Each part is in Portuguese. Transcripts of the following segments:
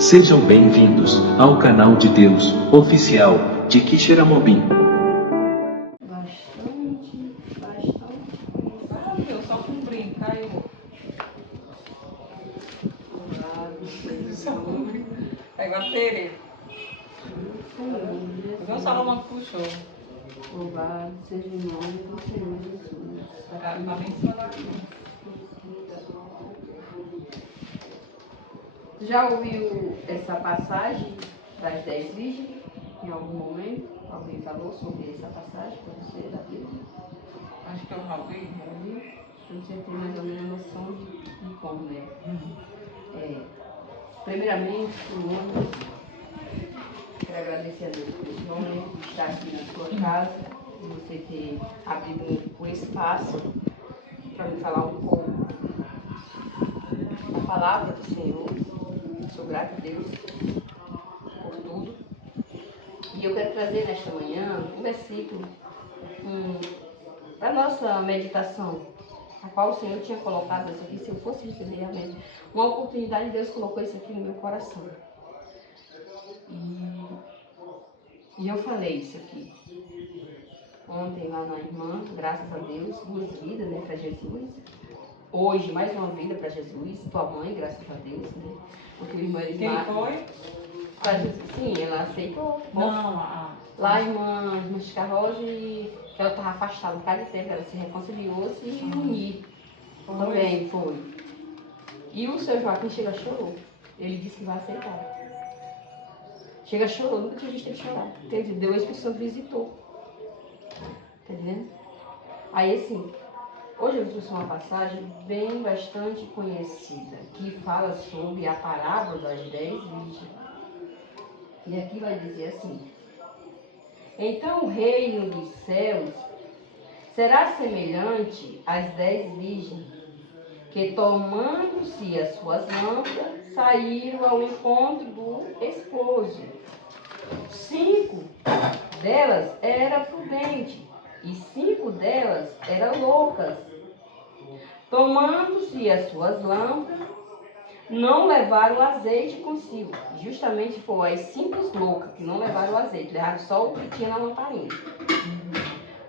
Sejam bem-vindos ao canal de Deus oficial de Quixeramobim. Bastante. Ah, meu, só com um brinco, caiu. Só com um brinco. Pega a Tere. Igual o Salomão que puxou. Louvado seja o nome do Senhor Jesus. Tá bem em cima da Já ouviu essa passagem das 10 virgens? Em algum momento? Alguém falou sobre essa passagem para você da Bíblia? Acho que eu já vi. Então você tem mais ou menos a noção de como, né? Primeiramente, quero agradecer a Deus por esse momento de estar aqui na sua casa, de você ter abrido o espaço para me falar um pouco da palavra do Senhor. Sou grata a Deus por tudo. E eu quero trazer nesta manhã um versículo para a nossa meditação, a qual o Senhor tinha colocado isso aqui, se eu fosse receber realmente uma oportunidade, Deus colocou isso aqui no meu coração. E eu falei isso aqui ontem lá na irmã, graças a Deus, 2 vidas, né, para Jesus. Hoje, mais uma vida para Jesus, tua mãe, graças a Deus, né? Porque o irmão Quem foi? Sim, ela aceitou. Não, Lá a irmã Chica Rosa, ela estava afastada um bocado de tempo, ela se reconciliou, se uniu. Também foi. E o seu Joaquim chega chorou. Ele disse que vai aceitar. Chega chorou, nunca tinha visto ele chorar. Entendeu? O Espírito Santo visitou. Tá entendendo? Aí assim, hoje eu trouxe uma passagem bem bastante conhecida, que fala sobre a parábola das 10 virgens. E aqui vai dizer assim: então o reino dos céus será semelhante às 10 virgens, que tomando-se as suas lâmpadas, saíram ao encontro do esposo. 5 delas eram prudentes e 5 delas eram loucas. Tomando-se as suas lâmpadas, não levaram azeite consigo. Justamente foram as 5 loucas que não levaram o azeite, levaram só o que tinha na lamparina.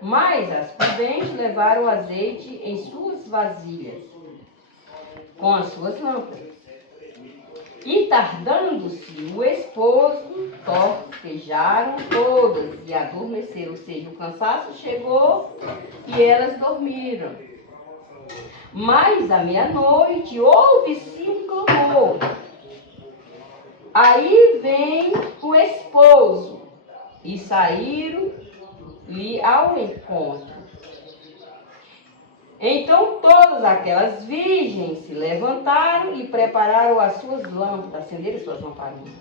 Mas as prudentes levaram o azeite em suas vasilhas, com as suas lâmpadas. E tardando-se o esposo, torpejaram todas e adormeceram. Ou seja, o cansaço chegou e elas dormiram. Mas à meia-noite houve-se um clamor. Aí vem o esposo e saíram-lhe ao encontro. Então todas aquelas virgens se levantaram e prepararam as suas lâmpadas, acenderam suas lamparinas.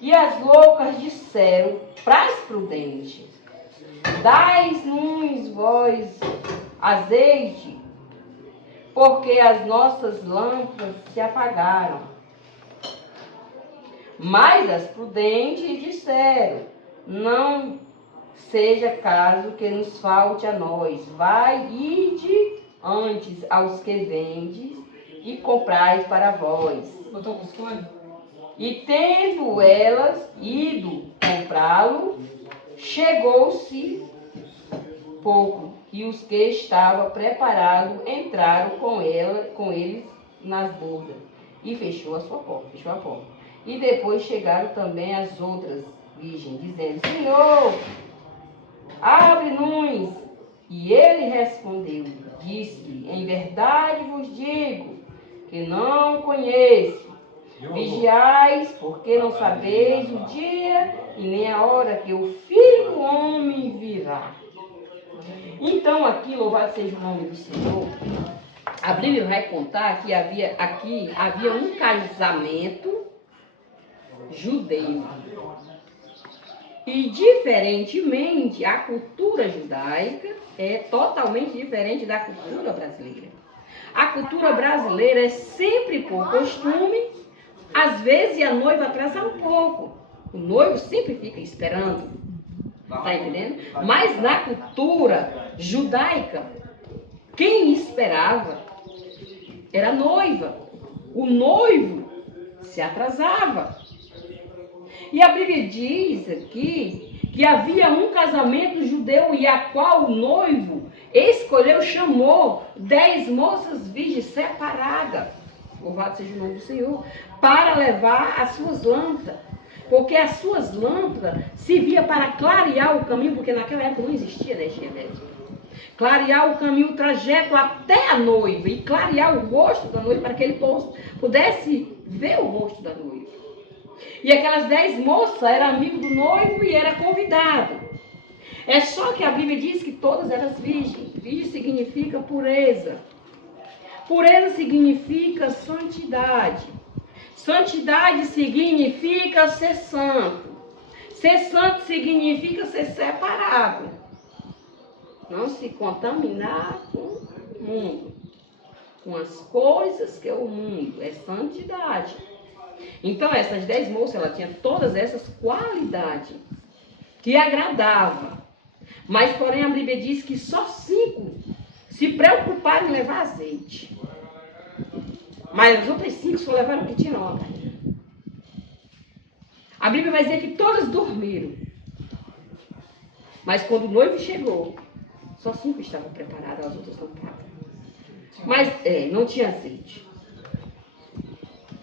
E as loucas disseram para as prudentes: dai-nos vós azeite, porque as nossas lâmpadas se apagaram. Mas as prudentes disseram: não seja caso que nos falte a nós. Vai, ide antes aos que vendes e comprais para vós. Botou com fone? E tendo elas ido comprá-lo, chegou-se pouco, e os que estavam preparados entraram com eles nas bordas, e fechou a porta. E depois chegaram também as outras virgens, dizendo: Senhor, abre-nos. E ele respondeu, disse: em verdade vos digo que não conheço. Vigiais, porque não sabeis o dia e nem a hora que o Filho do Homem virá. Então aqui, louvado seja o nome do Senhor, a Bíblia vai contar que havia um casamento judeu. E diferentemente, a cultura judaica é totalmente diferente da cultura brasileira. A cultura brasileira é sempre por costume, às vezes a noiva atrasa um pouco. O noivo sempre fica esperando. Tá entendendo? Mas na cultura judaica, quem esperava era a noiva. O noivo se atrasava. E a Bíblia diz aqui que havia um casamento judeu e a qual o noivo escolheu, chamou 10 moças virgens separadas, louvado seja o nome do Senhor, para levar as suas lâmpadas. Porque as suas lâmpadas serviam para clarear o caminho, porque naquela época não existia energia elétrica. Clarear o caminho, o trajeto até a noiva e clarear o rosto da noiva para que ele pudesse ver o rosto da noiva. E aquelas 10 moças eram amigo do noivo e era convidado. É só que a Bíblia diz que todas eram virgens. Virgem significa pureza. Pureza significa santidade. Santidade significa ser santo. Ser santo significa ser separado. Não se contaminar com o mundo. Com as coisas que é o mundo. É santidade. Então essas 10 moças, ela tinha todas essas qualidades que agradavam. Mas porém a Bíblia diz que só 5 se preocuparam em levar azeite. Mas as outras 5 só levaram o que tinha na ladainha. A Bíblia vai dizer que todas dormiram. Mas quando o noivo chegou, só 5 estavam preparadas, as outras não estavam. Mas não tinha azeite.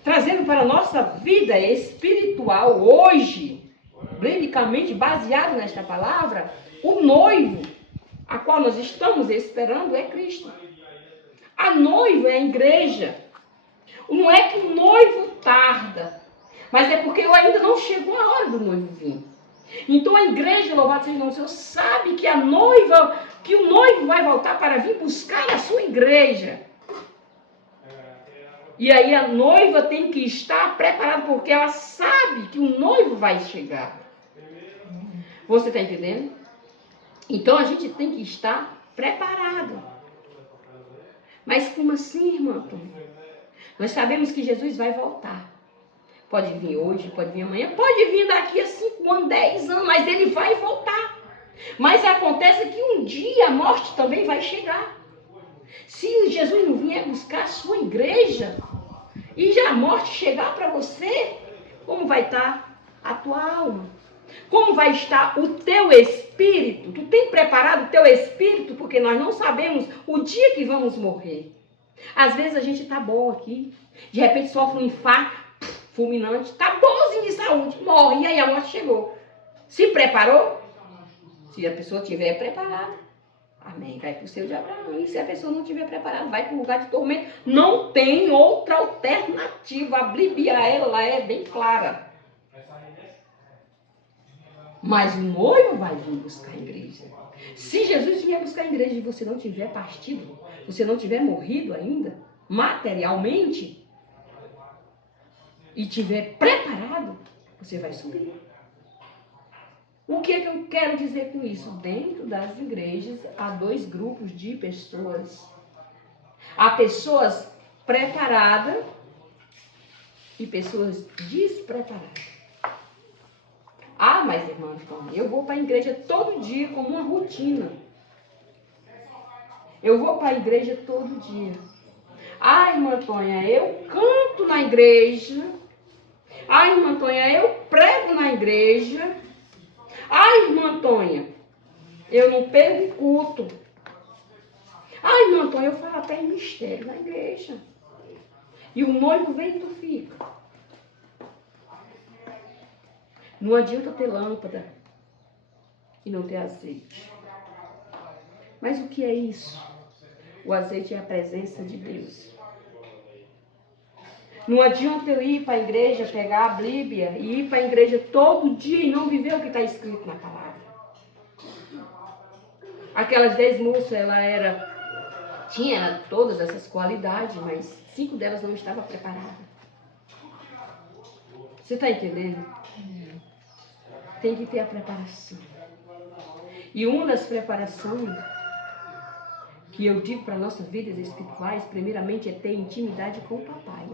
Trazendo para a nossa vida espiritual hoje, biblicamente baseado nesta palavra, o noivo, a qual nós estamos esperando, é Cristo. A noiva é a igreja. Não é que o noivo tarda, mas é porque ainda não chegou a hora do noivo vir. Então a igreja, louvado seja o nome do Senhor, sabe que o noivo vai voltar para vir buscar a sua igreja. E aí a noiva tem que estar preparada, porque ela sabe que o noivo vai chegar. Você está entendendo? Então a gente tem que estar preparado. Mas como assim, irmã? Nós sabemos que Jesus vai voltar. Pode vir hoje, pode vir amanhã, pode vir daqui a 5 anos, 10 anos, mas ele vai voltar. Mas acontece que um dia a morte também vai chegar. Se Jesus não vier buscar a sua igreja e já a morte chegar para você, como vai estar a tua alma? Como vai estar o teu espírito? Tu tem preparado o teu espírito? Porque nós não sabemos o dia que vamos morrer. Às vezes a gente está bom aqui, de repente sofre um infarto fulminante, está bonzinho de saúde, morre, e aí a morte chegou. Se preparou? Se a pessoa estiver preparada, amém, vai para o céu de Abraão. E se a pessoa não estiver preparada, vai para o lugar de tormento. Não tem outra alternativa. A Bíblia, ela é bem clara. Mas o noivo vai vir buscar a igreja. Se Jesus vier buscar a igreja e você não tiver partido, você não tiver morrido ainda, materialmente, e tiver preparado, você vai subir. O que eu quero dizer com isso? Dentro das igrejas, há 2 grupos de pessoas. Há pessoas preparadas e pessoas despreparadas. Ah, mas irmã, eu vou para a igreja todo dia como uma rotina. Eu vou para a igreja todo dia. Ah, irmã Antônia, eu canto na igreja. Ah, irmã Antônia, eu prego na igreja. Ah, irmã Antônia, eu não perco culto. Ah, irmã Antônia, eu falo até em mistério na igreja. E o noivo vem e tu fica. Não adianta ter lâmpada e não ter azeite. Mas o que é isso? O azeite é a presença de Deus. Não adianta eu ir para a igreja, pegar a Bíblia e ir para a igreja todo dia e não viver o que está escrito na palavra. Aquelas 10 moças, tinha todas essas qualidades, mas 5 delas não estavam preparadas. Você está entendendo? Tem que ter a preparação. E uma das preparações que eu digo para nossas vidas espirituais, primeiramente, é ter intimidade com o papai.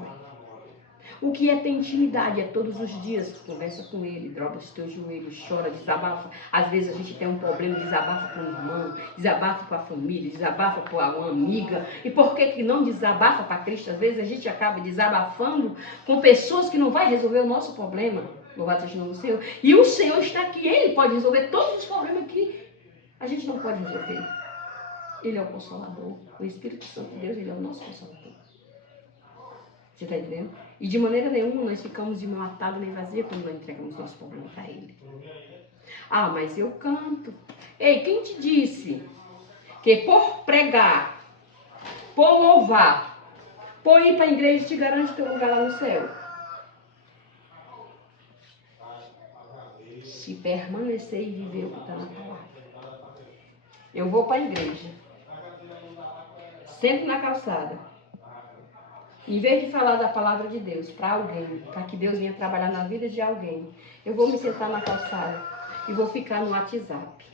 O que é ter intimidade? É todos os dias, conversa com ele, dobra os teus joelhos, chora, desabafa. Às vezes a gente tem um problema, desabafa com o irmão, desabafa com a família, desabafa com uma amiga. E por que não desabafa para Cristo? Às vezes a gente acaba desabafando com pessoas que não vai resolver o nosso problema. Louvado seja o nome do Senhor. E o Senhor está aqui, Ele pode resolver todos os problemas que a gente não pode resolver. Ele é o Consolador. O Espírito Santo de Deus, Ele é o nosso Consolador. Você está entendendo? E de maneira nenhuma nós ficamos de mão atada nem vazia quando nós entregamos nosso problema para Ele. Ah, mas eu canto. Ei, quem te disse que por pregar, por louvar, por ir para a igreja te garante teu lugar lá no céu? Se permanecer e viver o que está na palavra. Eu vou para a igreja. Sento na calçada. Em vez de falar da palavra de Deus para alguém, para que Deus venha trabalhar na vida de alguém, eu vou me sentar na calçada e vou ficar no WhatsApp.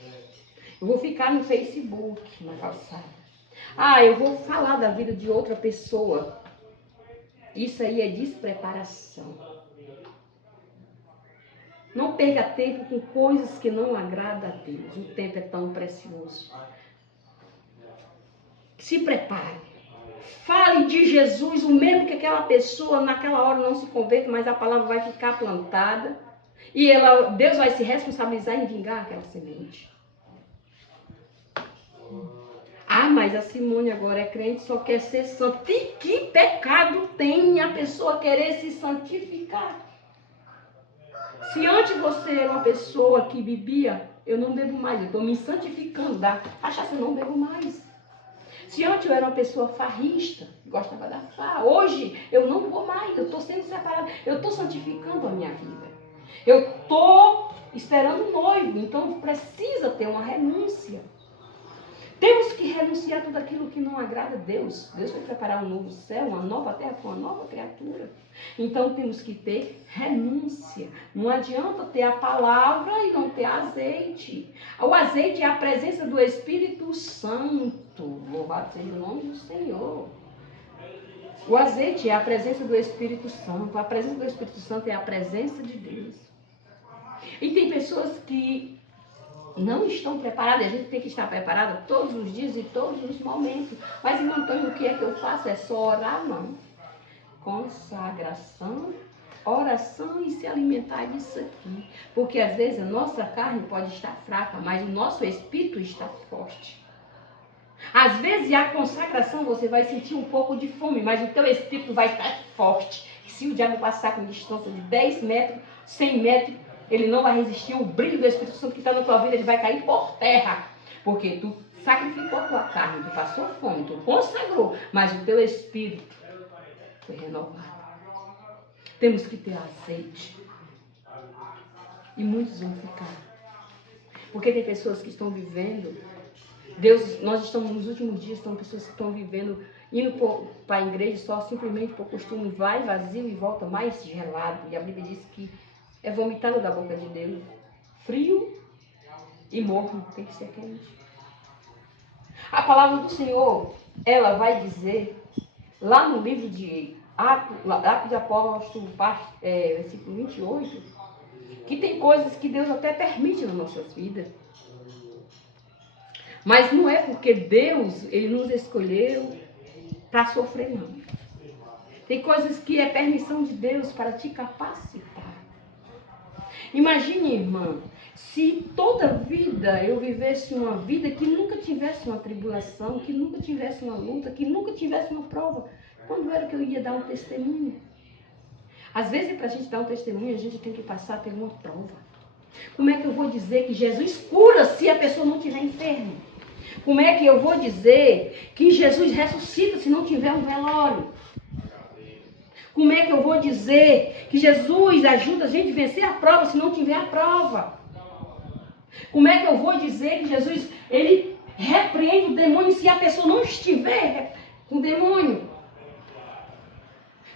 Eu vou ficar no Facebook, na calçada. Ah, eu vou falar da vida de outra pessoa. Isso aí é despreparação. Não perca tempo com coisas que não agradam a Deus. O tempo é tão precioso. Se prepare. Fale de Jesus, o mesmo que aquela pessoa naquela hora não se converta, mas a palavra vai ficar plantada. E Deus vai se responsabilizar em vingar aquela semente. Ah, mas a Simone agora é crente, só quer ser santa. E que pecado tem a pessoa querer se santificar? Se antes você era uma pessoa que bebia, eu não bebo mais, eu estou me santificando da cachaça, eu não bebo mais. Se antes eu era uma pessoa farrista, gostava da farra, hoje eu não vou mais, eu estou sendo separada, eu estou santificando a minha vida. Eu estou esperando o noivo, então precisa ter uma renúncia. Temos que renunciar a tudo aquilo que não agrada a Deus. Deus vai preparar um novo céu, uma nova terra com uma nova criatura. Então temos que ter renúncia. Não adianta ter a palavra e não ter azeite. O azeite é a presença do Espírito Santo. Louvado seja o nome do Senhor. O azeite é a presença do Espírito Santo. A presença do Espírito Santo é a presença de Deus. E tem pessoas que não estão preparadas. A gente tem que estar preparada todos os dias e todos os momentos. Mas, irmão Antônio, o que é que eu faço? É só orar? Não. Consagração, oração e se alimentar disso aqui. Porque às vezes a nossa carne pode estar fraca, mas o nosso espírito está forte. Às vezes a consagração você vai sentir um pouco de fome, mas o teu espírito vai estar forte. Se o diabo passar com distância de 10 metros, 100 metros, ele não vai resistir ao brilho do Espírito Santo que está na tua vida, ele vai cair por terra. Porque tu sacrificou a tua carne, tu passou fome, tu consagrou, mas o teu espírito foi renovado. Temos que ter azeite. E muitos vão ficar. Porque tem pessoas que estão vivendo, nós estamos nos últimos dias, são pessoas que estão vivendo, indo para a igreja só simplesmente por costume, vai vazio e volta mais gelado. E a Bíblia diz que é vomitado da boca de Deus. Frio e morno, tem que ser quente. A palavra do Senhor, ela vai dizer, lá no livro de Atos de Apóstolos, versículo 28, que tem coisas que Deus até permite nas nossas vidas. Mas não é porque Deus, Ele nos escolheu para sofrer, não. Tem coisas que é permissão de Deus para te capacitar. Imagine, irmã, se toda vida eu vivesse uma vida que nunca tivesse uma tribulação, que nunca tivesse uma luta, que nunca tivesse uma prova. Quando era que eu ia dar um testemunho? Às vezes, para a gente dar um testemunho, a gente tem que passar por uma prova. Como é que eu vou dizer que Jesus cura se a pessoa não estiver enferma? Como é que eu vou dizer que Jesus ressuscita se não tiver um velório? Como é que eu vou dizer que Jesus ajuda a gente a vencer a prova se não tiver a prova? Como é que eu vou dizer que Jesus, Ele repreende o demônio se a pessoa não estiver com o demônio?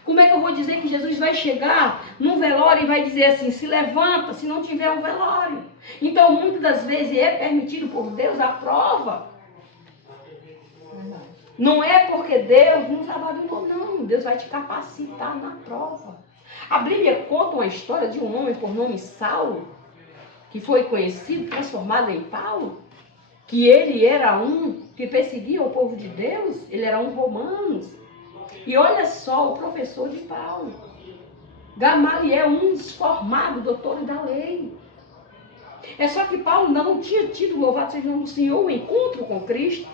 Como é que eu vou dizer que Jesus vai chegar num velório e vai dizer assim, se levanta se não tiver um velório? Então, muitas das vezes é permitido por Deus a prova. Não é porque Deus não trabalhou, não. Deus vai te capacitar na prova. A Bíblia conta uma história de um homem por nome Saulo, que foi conhecido, transformado em Paulo, que ele era um que perseguia o povo de Deus, ele era um romano. E olha só, o professor de Paulo, Gamaliel, um formado, doutor da lei. É só que Paulo ainda não tinha tido, louvado seja o nome do Senhor, o encontro com Cristo.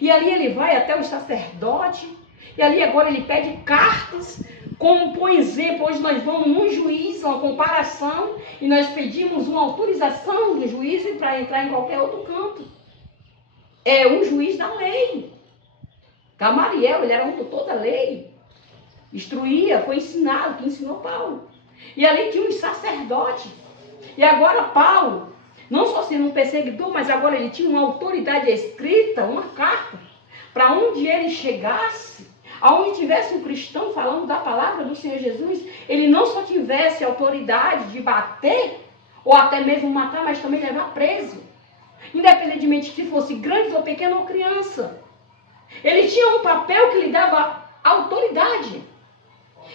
E ali ele vai até o sacerdote, e ali agora ele pede cartas, como por exemplo, hoje nós vamos num juiz, uma comparação, e nós pedimos uma autorização do juiz para entrar em qualquer outro canto. É um juiz da lei. Gamaliel, ele era um doutor da lei. Instruía, foi ensinado, que ensinou Paulo. E ali tinha um sacerdote. E agora Paulo, não só sendo um perseguidor, mas agora ele tinha uma autoridade escrita, uma carta, para onde ele chegasse, aonde tivesse um cristão falando da palavra do Senhor Jesus, ele não só tivesse autoridade de bater, ou até mesmo matar, mas também levar preso. Independentemente se fosse grande ou pequeno ou criança. Ele tinha um papel que lhe dava autoridade.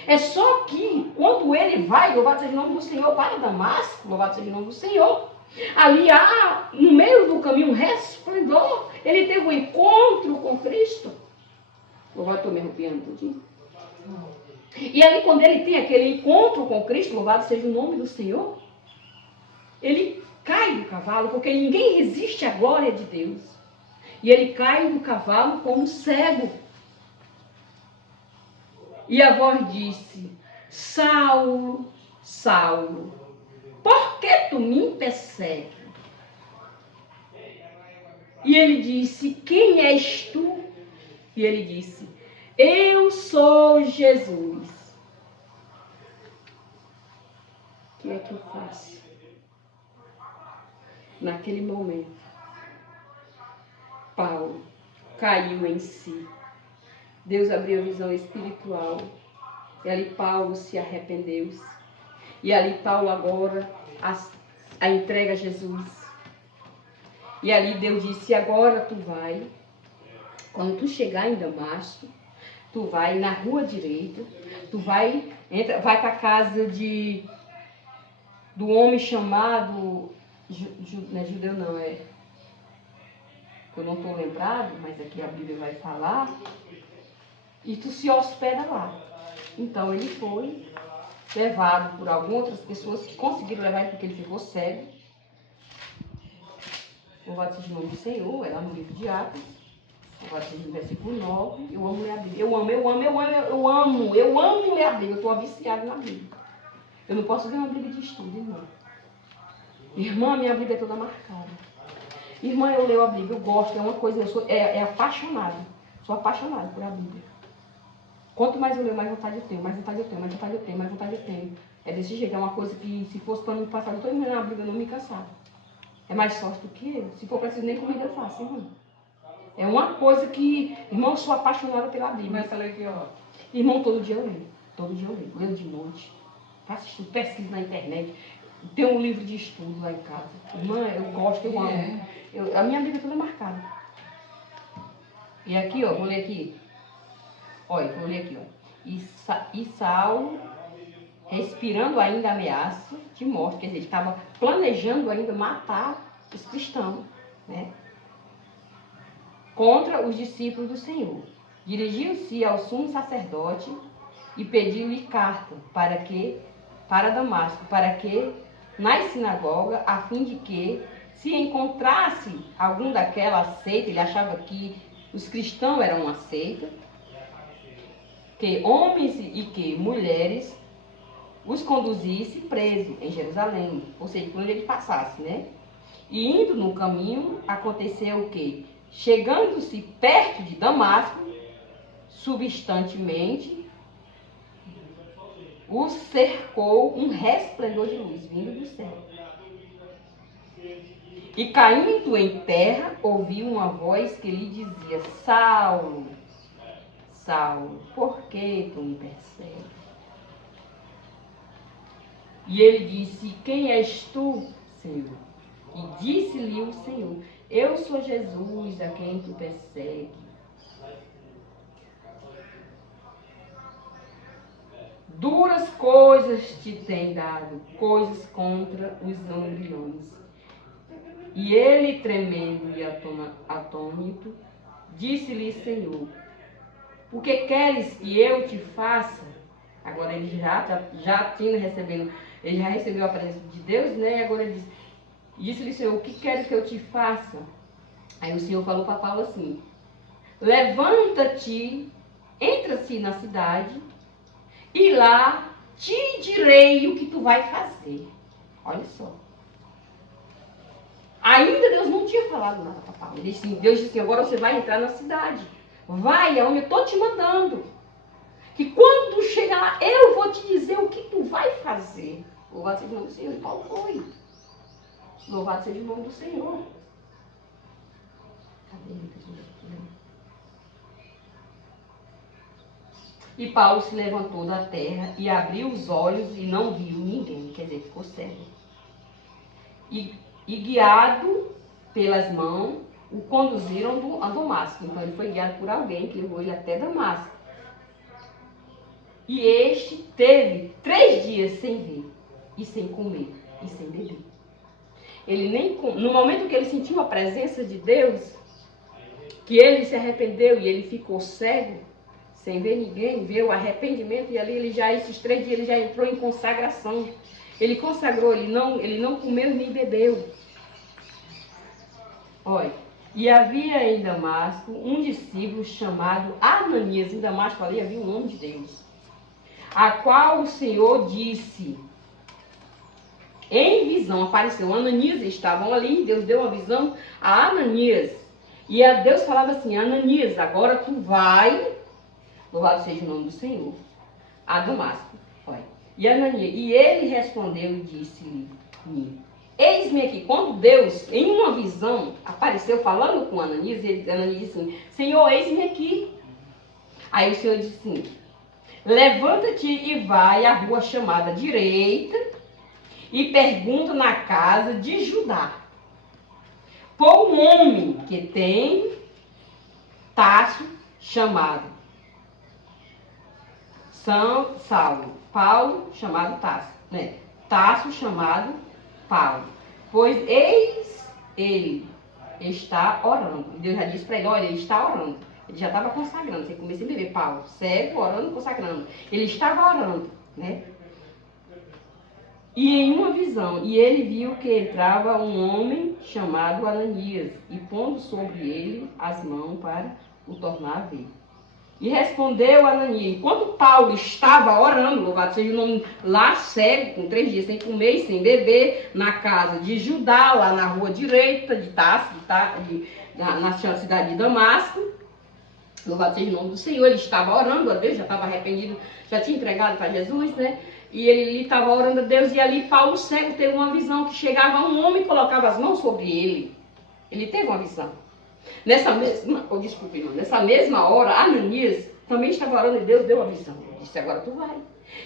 É só que quando ele vai, louvado seja o nome do Senhor, para Damasco, louvado seja o nome do Senhor, ali há, no meio do caminho, um resplendor. Ele teve um encontro com Cristo. Louvado, estou me arrepiando tudinho. E ali quando ele tem aquele encontro com Cristo, louvado seja o nome do Senhor, ele cai do cavalo, porque ninguém resiste à glória de Deus. E ele cai do cavalo como cego. E a voz disse: Saulo, Saulo, por que tu me persegues? E ele disse: quem és tu? E ele disse: eu sou Jesus. O que é que eu faço? Naquele momento, Paulo caiu em si. Deus abriu a visão espiritual. E ali Paulo se arrependeu. E ali Paulo agora a entrega a Jesus. E ali Deus disse: agora tu vai, quando tu chegar em Damasco, tu vai na rua direita, tu vai para a casa do homem chamado, não é judeu não, eu não estou lembrado, mas aqui a Bíblia vai falar, e tu se hospeda lá. Então ele foi levado por algumas outras pessoas que conseguiram levar ele porque ele ficou cego. Louvado seja o nome do Senhor, é lá no livro de Atos, louvado seja no versículo 9, eu amo ler a Bíblia. Eu amo ler a Bíblia, eu estou viciada na Bíblia. Eu não posso ver uma Bíblia de estudo, irmã. Irmã, minha Bíblia é toda marcada. Irmã, eu leio a Bíblia, eu gosto, é uma coisa, eu sou apaixonada. Sou apaixonada por a Bíblia. Quanto mais eu leio, mais vontade eu tenho, mais vontade eu tenho, mais vontade eu tenho, mais vontade eu tenho. É desse jeito, é uma coisa que se fosse para mim passar todo mundo na Bíblia, eu não me cansava. É mais sorte do que eu. Se for preciso, nem comida eu faço, irmão. É uma coisa que, irmão, eu sou apaixonada pela Bíblia. Começa a ler aqui, ó. Irmão, todo dia eu leio. Todo dia eu leio. Leio de noite. Faço estudo, pesquiso na internet. Tem um livro de estudo lá em casa. Irmã, eu gosto, eu amo. A minha Bíblia toda é marcada. E aqui, ó, vou ler aqui. Olha, vou ler aqui, ó. E Saulo, respirando ainda ameaça de morte, quer dizer, ele estava planejando ainda matar os cristãos, né? Contra os discípulos do Senhor. Dirigiu-se ao sumo sacerdote e pediu-lhe carta para Damasco, para que na sinagoga, a fim de que, se encontrasse algum daquela seita, ele achava que os cristãos eram uma seita, que homens e que mulheres os conduzisse preso em Jerusalém, ou seja, por onde ele passasse, né? E indo no caminho, aconteceu o quê? Chegando-se perto de Damasco, substantemente, o cercou um resplendor de luz vindo do céu. E caindo em terra, ouviu uma voz que lhe dizia: Saulo, Saulo, por que tu me persegues? E ele disse: quem és tu, Senhor? E disse-lhe o Senhor: eu sou Jesus, a quem tu persegues. duras coisas te tem dado, coisas contra os lambriões. E ele, tremendo e atônito, disse-lhe, Senhor, o que queres que eu te faça? Agora ele já tinha recebendo, ele já recebeu a presença de Deus, né? E agora ele disse-lhe, Senhor, o que queres que eu te faça? Aí o Senhor falou para Paulo assim, levanta-te, entra-se na cidade, e lá te direi o que tu vai fazer. Olha só. Ainda Deus não tinha falado nada para Paulo. Deus disse assim, agora você vai entrar na cidade. Vai aonde eu estou te mandando. Que quando tu chegar lá, eu vou te dizer o que tu vai fazer. Louvado seja o nome do Senhor. E Paulo foi. Louvado seja o nome do Senhor. Cadê ele? E Paulo se levantou da terra e abriu os olhos e não viu ninguém. Quer dizer, ficou cego. E guiado pelas mãos, o conduziram a Damasco. Então ele foi guiado por alguém que levou ele até Damasco. E este teve 3 dias sem ver, e sem comer, e sem beber. Ele no momento que ele sentiu a presença de Deus, que ele se arrependeu e ele ficou cego, sem ver ninguém, veio o arrependimento, e ali ele já, esses 3 dias, ele já entrou em consagração. Ele consagrou, ele não comeu nem bebeu. Olha, e havia em Damasco um discípulo chamado Ananias. Em Damasco ali havia um homem de Deus, a qual o Senhor disse, em visão, apareceu. Ananias estavam ali, Deus deu uma visão a Ananias. E a Deus falava assim, Ananias, agora tu vai, louvado seja o nome do Senhor, a Damasco. Olha. E Ananias, e ele respondeu e disse-lhe, eis-me aqui. Quando Deus, em uma visão, apareceu falando com Ananias, Ananias disse assim, Senhor, eis-me aqui. Aí o Senhor disse assim, levanta-te e vai à rua chamada direita e pergunta na casa de Judá por um homem que tem Tasso chamado São Saulo, Paulo chamado Tasso, né? Tasso chamado Paulo, pois eis ele está orando. Deus já disse para ele, olha, ele está orando. Ele já estava consagrando, você começa a beber, Paulo, cego, orando, consagrando. Ele estava orando, né? E em uma visão, e ele viu que entrava um homem chamado Ananias, e pondo sobre ele as mãos para o tornar a ver. E respondeu Ananias, enquanto Paulo estava orando, louvado seja o nome, lá cego, com 3 dias sem comer e sem beber, na casa de Judá, lá na rua direita de Tasso, na cidade de Damasco, louvado seja o nome do Senhor, ele estava orando a Deus, já estava arrependido, já tinha entregado para Jesus, né? E ele estava orando a Deus, e ali Paulo cego teve uma visão, que chegava um homem e colocava as mãos sobre ele. Ele teve uma visão. Nessa mesma hora, Ananias também estava orando e Deus deu uma visão. Ele disse, agora tu vai.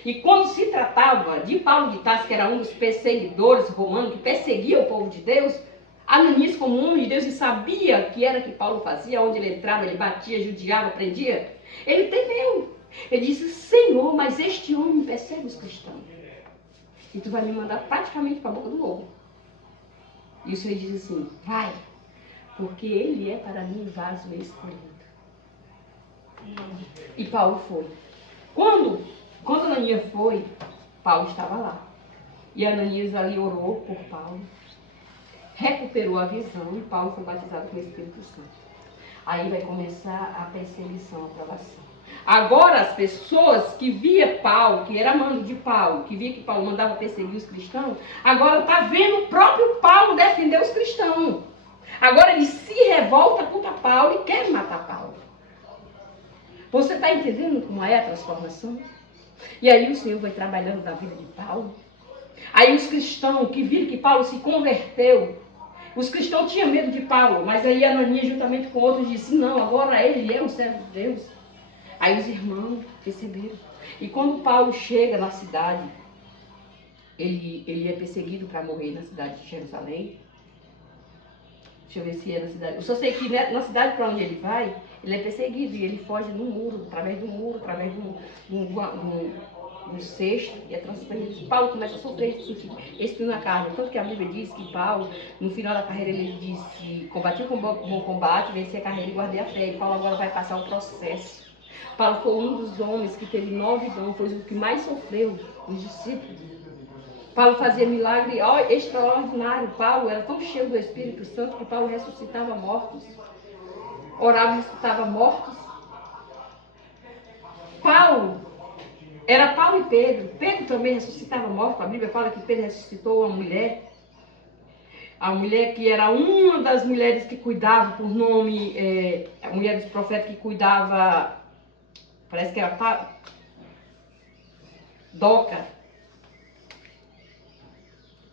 E quando se tratava de Paulo de Tarso, que era um dos perseguidores romanos, que perseguia o povo de Deus, Ananias, como homem de Deus, e sabia o que era que Paulo fazia, onde ele entrava, ele batia, judiava, prendia, ele temeu. Ele disse, Senhor, mas este homem persegue os cristãos. E tu vai me mandar praticamente para a boca do lobo. E o Senhor diz assim, vai, porque ele é para mim vaso escolhido. E Paulo foi. Quando Ananias foi, Paulo estava lá. E Ananias ali orou por Paulo, recuperou a visão e Paulo foi batizado com o Espírito Santo. Aí vai começar a perseguição, a provação. Agora as pessoas que via Paulo, que era mando de Paulo, que via que Paulo mandava perseguir os cristãos, agora está vendo o próprio Paulo defender os cristãos. Agora ele se revolta contra Paulo e quer matar Paulo. Você está entendendo como é a transformação? E aí o Senhor vai trabalhando na vida de Paulo. Aí os cristãos que viram que Paulo se converteu, os cristãos tinham medo de Paulo, mas aí Ananias juntamente com outros disse, não, agora ele é um servo de Deus. Aí os irmãos perceberam. E quando Paulo chega na cidade, ele é perseguido para morrer na cidade de Jerusalém. Deixa eu ver se é na cidade. Eu só sei que na cidade para onde ele vai, ele é perseguido e ele foge no muro, através de um cesto e é transferido. Paulo começa a sofrer esse na carne. Tanto que a Bíblia diz que Paulo, no final da carreira, ele disse: combati com bom combate, venci a carreira e guardei a fé. E Paulo agora vai passar o processo. Paulo foi um dos homens que teve 9 dons, foi o que mais sofreu, os discípulos. Paulo fazia milagre extraordinário. Paulo era tão cheio do Espírito Santo que Paulo ressuscitava mortos. Orava e ressuscitava mortos. Era Paulo e Pedro. Pedro também ressuscitava mortos. A Bíblia fala que Pedro ressuscitou uma mulher. A mulher que era uma das mulheres que cuidava, por nome, a mulher dos profetas que cuidava, parece que era Doca.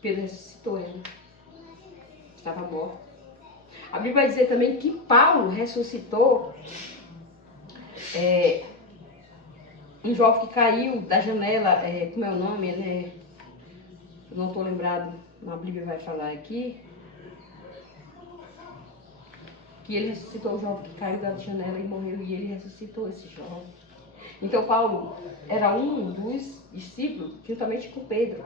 Pedro ressuscitou ela. Estava morta. A Bíblia vai dizer também que Paulo ressuscitou um jovem que caiu da janela, como é o nome, né? Eu não estou lembrado, a Bíblia vai falar aqui. Que ele ressuscitou o jovem que caiu da janela e morreu, e ele ressuscitou esse jovem. Então Paulo era um dos discípulos, juntamente com Pedro.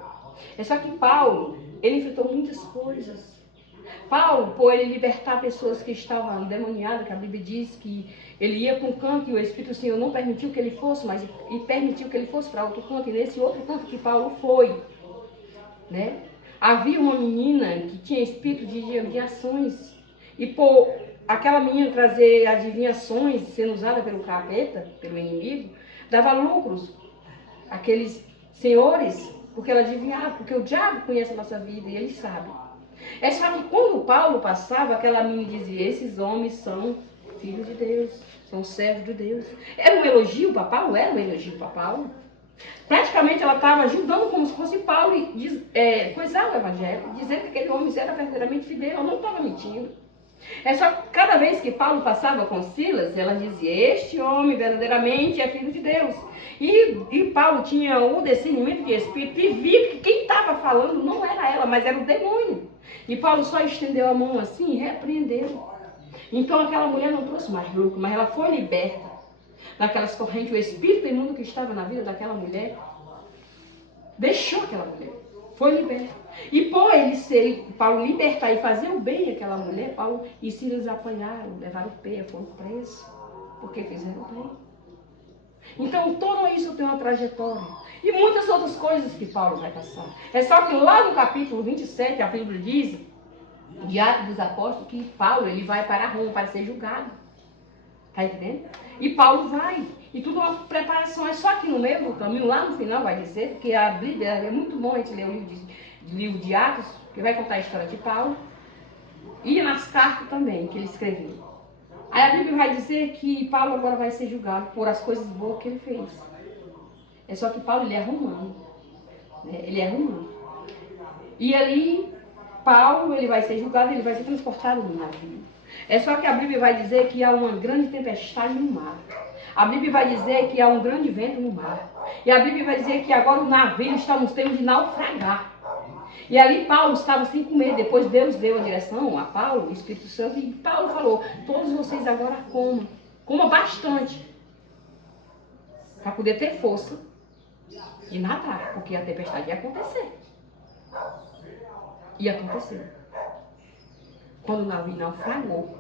É só que Paulo, ele enfrentou muitas coisas. Paulo, por ele libertar pessoas que estavam endemoniadas, que a Bíblia diz que ele ia para um canto e o Espírito do Senhor não permitiu que ele fosse, mas e permitiu que ele fosse para outro canto, e nesse outro canto que Paulo foi, né? Havia uma menina que tinha espírito de adivinhações, e por aquela menina trazer adivinhações, sendo usada pelo capeta, pelo inimigo, dava lucros àqueles senhores, porque ela adivinhava, porque o diabo conhece a nossa vida e ele sabe. É só que quando Paulo passava, aquela menina dizia: esses homens são filhos de Deus, são servos de Deus. Era um elogio para Paulo? Era um elogio para Paulo. Praticamente ela estava ajudando como se fosse Paulo e coisar o evangelho, dizendo que aquele homem era verdadeiramente fidel, ela não estava mentindo. É só que cada vez que Paulo passava com Silas, ela dizia: este homem verdadeiramente é filho de Deus. E Paulo tinha o discernimento de espírito e via que quem estava falando não era ela, mas era o demônio. E Paulo só estendeu a mão assim e repreendeu. Então aquela mulher não trouxe mais lucro, mas ela foi liberta daquelas correntes. O espírito imundo que estava na vida daquela mulher deixou aquela mulher, foi liberta. E por Paulo libertar e fazer o bem àquela mulher, Paulo e Silas apanharam, levaram o pé, foram presos, porque fizeram o bem. Então tudo isso tem uma trajetória. E muitas outras coisas que Paulo vai passar. É só que lá no capítulo 27, a Bíblia diz, de Atos dos Apóstolos, que Paulo ele vai para Roma para ser julgado. Está entendendo? E Paulo vai. E tudo é uma preparação. É só que no meio do caminho, lá no final vai dizer, porque a Bíblia é muito bom a gente ler o livro de Atos, que vai contar a história de Paulo. E nas cartas também, que ele escreveu. Aí a Bíblia vai dizer que Paulo agora vai ser julgado por as coisas boas que ele fez. É só que Paulo ele é romano. Né? Ele é romano. E ali, Paulo ele vai ser julgado, ele vai ser transportado no navio. É só que a Bíblia vai dizer que há uma grande tempestade no mar. A Bíblia vai dizer que há um grande vento no mar. E a Bíblia vai dizer que agora o navio está nos tempos de naufragar. E ali Paulo estava sem comer. Depois Deus deu a direção a Paulo, o Espírito Santo, e Paulo falou: todos vocês agora comam. Coma bastante. Para poder ter força de nadar. Porque a tempestade ia acontecer. E aconteceu. Quando o navio naufragou,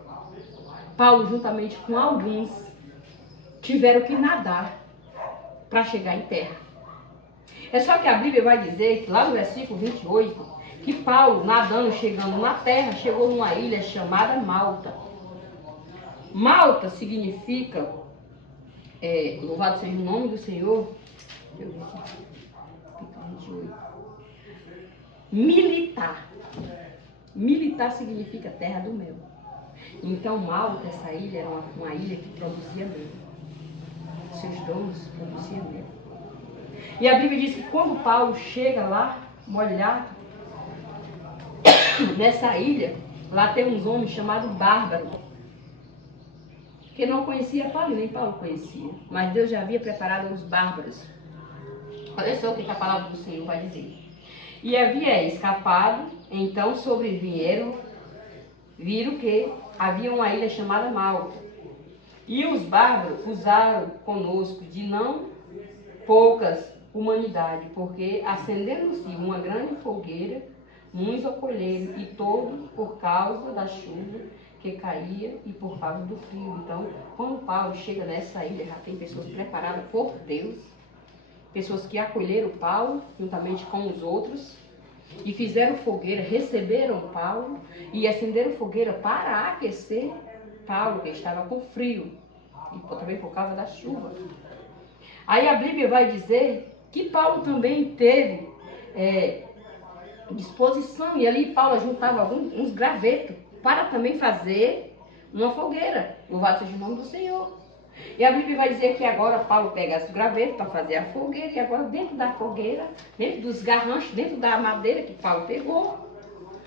Paulo, juntamente com alguns, tiveram que nadar para chegar em terra. É só que a Bíblia vai dizer, que lá no versículo 28, que Paulo, nadando, chegando na terra, chegou numa ilha chamada Malta. Malta significa, louvado seja o nome do Senhor, militar. Militar significa terra do mel. Então Malta, essa ilha, era uma ilha que produzia mel. Seus donos produziam mel. E a Bíblia diz que quando Paulo chega lá, molhado, nessa ilha, lá tem uns homens chamados bárbaros, que não conhecia Paulo, nem Paulo conhecia. Mas Deus já havia preparado os bárbaros. Olha só o que a palavra do Senhor vai dizer. E havia escapado, então viram que havia uma ilha chamada Malta. E os bárbaros usaram conosco de não poucas humanidade, porque acendendo-se uma grande fogueira, uns o colheram, e todo por causa da chuva que caía e por causa do frio. Então, quando Paulo chega nessa ilha, já tem pessoas preparadas por Deus, pessoas que acolheram Paulo, juntamente com os outros, e fizeram fogueira, receberam Paulo, e acenderam fogueira para aquecer Paulo, que estava com frio, e também por causa da chuva. Aí a Bíblia vai dizer que Paulo também teve disposição, e ali Paulo juntava uns gravetos, para também fazer uma fogueira. Louvado seja o nome do Senhor. E a Bíblia vai dizer que agora Paulo pega os gravetos para fazer a fogueira, e agora dentro da fogueira, dentro dos garranchos, dentro da madeira que Paulo pegou,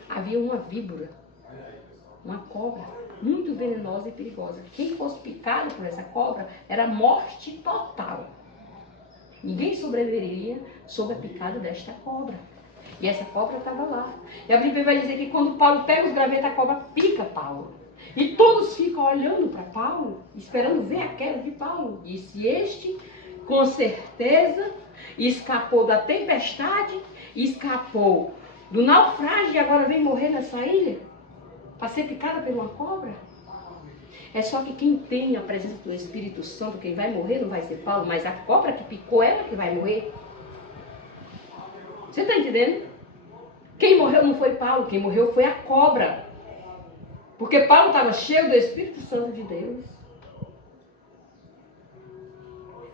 havia uma víbora, uma cobra, muito venenosa e perigosa. Quem fosse picado por essa cobra era morte total. Ninguém sobreviveria sob a picada desta cobra. E essa cobra estava lá. E a Bíblia vai dizer que quando Paulo pega os gravetos, a cobra pica Paulo. E todos ficam olhando para Paulo, esperando ver a queda de Paulo. Disse: este, com certeza, escapou da tempestade, escapou do naufrágio e agora vem morrer nessa ilha para ser picada por uma cobra. É só que quem tem a presença do Espírito Santo, quem vai morrer não vai ser Paulo, mas a cobra que picou ela que vai morrer. Você está entendendo? Quem morreu não foi Paulo, quem morreu foi a cobra. Porque Paulo estava cheio do Espírito Santo de Deus.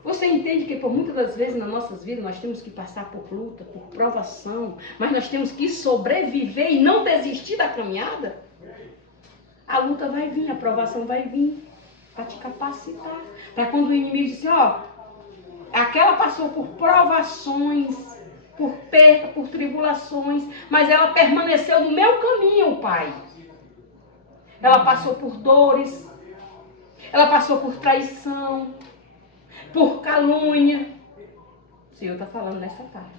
Você entende que por muitas das vezes nas nossas vidas nós temos que passar por luta, por provação, mas nós temos que sobreviver e não desistir da caminhada? A luta vai vir, a provação vai vir para te capacitar. Para quando o inimigo diz: ó, aquela passou por provações, por perda, por tribulações, mas ela permaneceu no meu caminho, Pai. Ela passou por dores, ela passou por traição, por calúnia. O Senhor está falando nessa parte.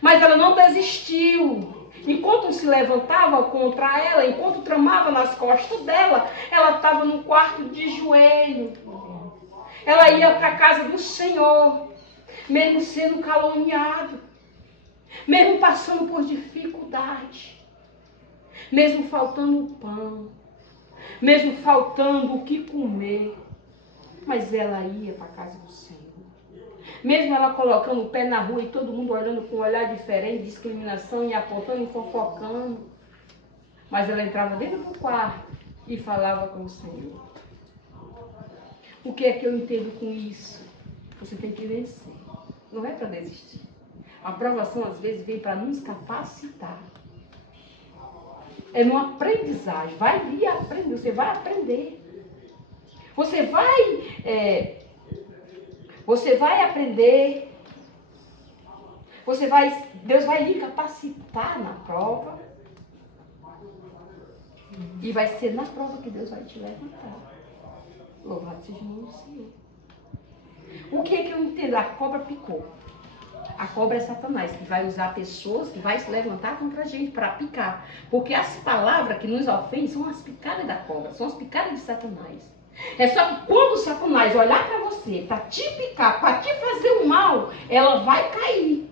Mas ela não desistiu. Enquanto se levantava contra ela, enquanto tramava nas costas dela, ela estava no quarto de joelho. Ela ia para a casa do Senhor, mesmo sendo caluniado, mesmo passando por dificuldade, mesmo faltando pão, mesmo faltando o que comer. Mas ela ia para a casa do Senhor. Mesmo ela colocando o pé na rua e todo mundo olhando com um olhar diferente, discriminação e apontando e fofocando. Mas ela entrava dentro do quarto e falava com o Senhor. O que é que eu entendo com isso? Você tem que vencer. Não é para desistir. A provação às vezes vem para nos capacitar. É uma aprendizagem. Vai vir aprender. Você vai aprender. Você vai aprender. Deus vai lhe capacitar na prova. E vai ser na prova que Deus vai te levantar. Louvado seja o nome do Senhor. O que é que eu entendo? A cobra picou. A cobra é Satanás, que vai usar pessoas, que vai se levantar contra a gente para picar. Porque as palavras que nos ofendem são as picadas da cobra, são as picadas de Satanás. É só que quando Satanás olhar para você, para te picar, para te fazer o mal, ela vai cair.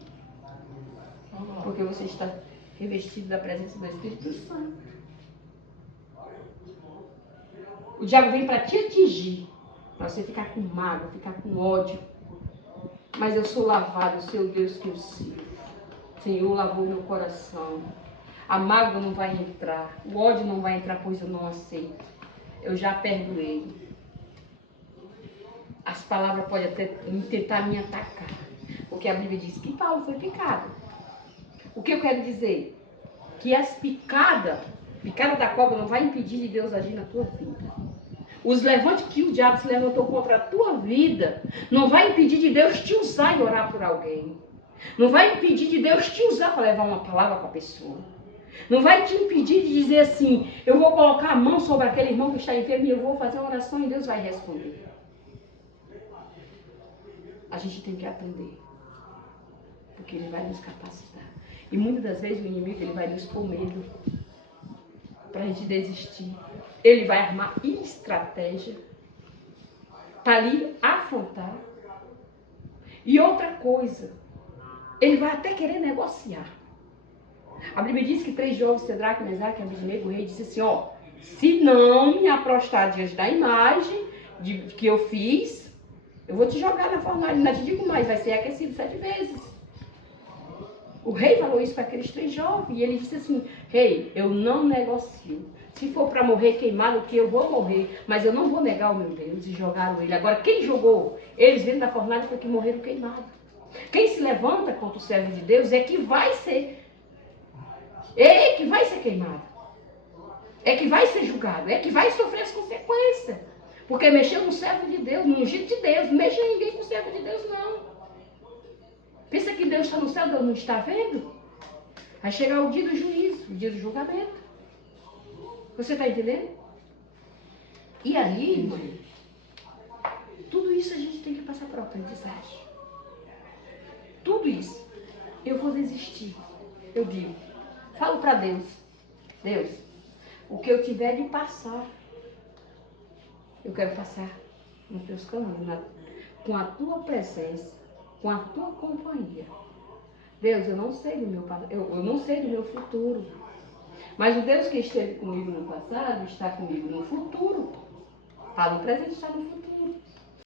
Porque você está revestido da presença do Espírito Santo. O diabo vem para te atingir, para você ficar com mágoa, ficar com ódio. Mas eu sou lavado, o seu Deus que eu sirvo. O Senhor lavou meu coração. A mágoa não vai entrar, o ódio não vai entrar, pois eu não aceito. Eu já perdoei. As palavras podem até tentar me atacar. Porque a Bíblia diz que Paulo foi picado. O que eu quero dizer? Que as picadas da cobra não vai impedir de Deus agir na tua vida. Os levantes que o diabo se levantou contra a tua vida não vai impedir de Deus te usar e orar por alguém. Não vai impedir de Deus te usar para levar uma palavra para a pessoa. Não vai te impedir de dizer assim: eu vou colocar a mão sobre aquele irmão que está enfermo e eu vou fazer uma oração e Deus vai responder. A gente tem que aprender. Porque Ele vai nos capacitar. E muitas das vezes o inimigo ele vai nos pôr medo para a gente desistir. Ele vai armar estratégia para lhe afrontar. E outra coisa, Ele vai até querer negociar. A Bíblia diz que 3 jovens, Cedraque, Mesaque e Abednego, o rei disse assim, ó, se não me aprostar diante da imagem que eu fiz, eu vou te jogar na fornalha. Não te digo mais, vai ser aquecido 7 vezes. O rei falou isso para aqueles 3 jovens. E ele disse assim, rei, eu não negocio. Se for para morrer queimado, que eu vou morrer. Mas eu não vou negar o meu Deus. E jogaram ele. Agora, quem jogou eles dentro da fornalha foi que morreram queimados. Quem se levanta contra o servo de Deus é que vai ser. É que vai ser queimado. É que vai ser julgado. É que vai sofrer as consequências. Porque mexeu no servo de Deus, no ungido de Deus. Não mexe ninguém com o servo de Deus, não. Pensa que Deus está no céu, Deus não está vendo? Vai chegar o dia do juízo, o dia do julgamento. Você está entendendo? E aí, irmão, tudo isso a gente tem que passar por aprendizagem. Tudo isso. Eu vou desistir. Eu digo, falo para Deus, Deus, o que eu tiver de passar, eu quero passar nos teus caminhos, com a tua presença, com a tua companhia. Deus, eu não sei do meu futuro. Mas o Deus que esteve comigo no passado está comigo no futuro. Está no presente, está no futuro.